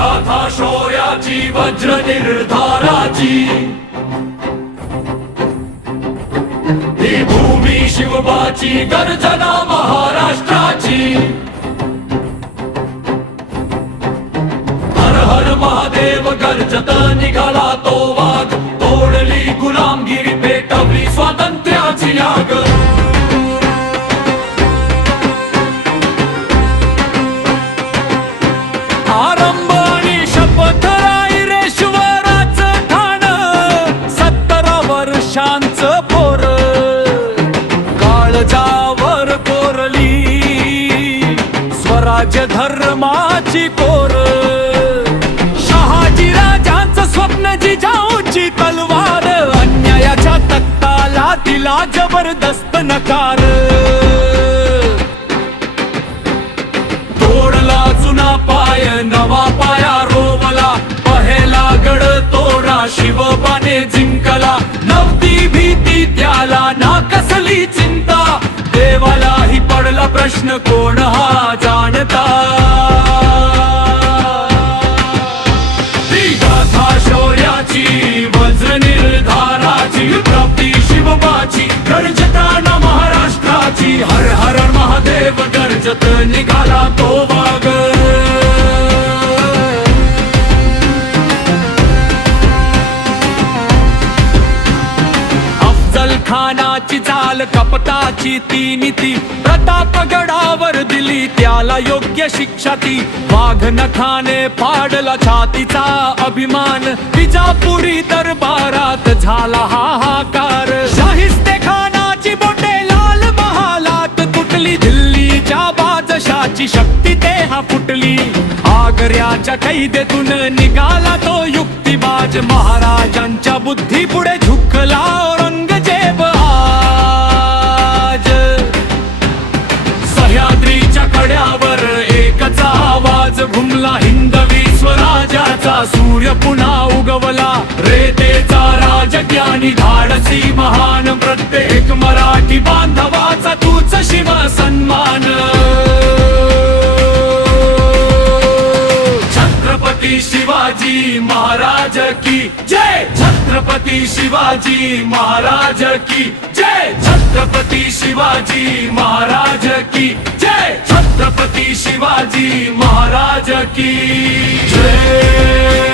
शौर्याची वज्र निर्धाराची ही भूमी शिवबाची गर्जना महाराष्ट्राची. हर हर महादेव गर्जत निघाला. वर्षांचं पोर काळजावर कोरली. स्वराज्य धर्माची कोर शहाजी राजांच स्वप्न जिजाऊची तलवार अन्यायाच्या तक्ताला दिला जबरदस्त नकार. तोडला जुना पाय नवा पडला कोण हा जाणता ती गाथा शौर्याची वज्र निर्धाराची प्राप्ती शिवबाची गर्जता ना महाराष्ट्राची हर हर महादेव गर्जत निघाला अफजल चाल कपटाची ती. नीती प्रतापगडावर दिली त्याला योग्य शिक्षा ती. वाघ नखाने पाडला छातीचा अभिमान. विजापुरी दरबारात झाला हाहाकार. शाहिस्ते खानाची बोटे लाल महालात तुटली. दिल्लीच्या बादशाची शक्ती तेहा फुटली. आग्र्याच्या कैदेतून निघाला तो युक्तिबाज. महाराजांच्या बुद्धी पुढे झुकला आणि धाडसी महान प्रत्येक मराठी बांधवाचा तूच शिव सन्मान. छत्रपती शिवाजी महाराज की जय. छत्रपती शिवाजी महाराज की जय. छत्रपती शिवाजी महाराज की जय. छत्रपती शिवाजी महाराज की जय.